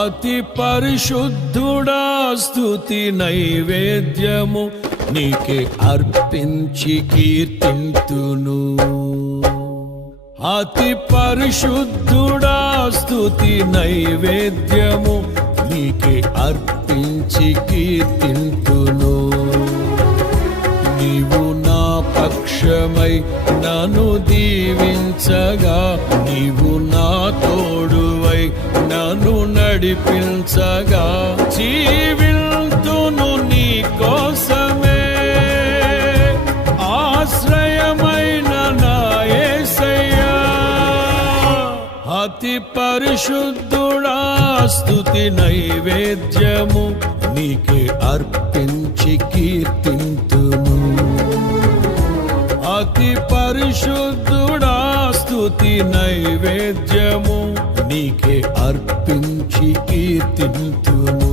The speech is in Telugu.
అతి పరిశుద్ధుడా స్తుతి నైవేద్యము నీకే అర్పించి కీర్తింతును. అతి పరిశుద్ధుడా స్తుతి నైవేద్యము నీకే అర్పించి కీర్తింతును. నీవు నా పక్షమై నన్ను దీవించగా, నీవు నా తోడువై నన్ను నడిపించగా, జీవింతును నీ కోసమే ఆశ్రయమైన నా యేసయ్యా. అతి పరిశుద్ధుడా స్తుతి నైవేద్యము నీకే అర్పించి కీర్తింతును. అతి పరిశుద్ధుడా స్తుతి నైవేద్యము నీకే అర్పించి కీర్తింతును.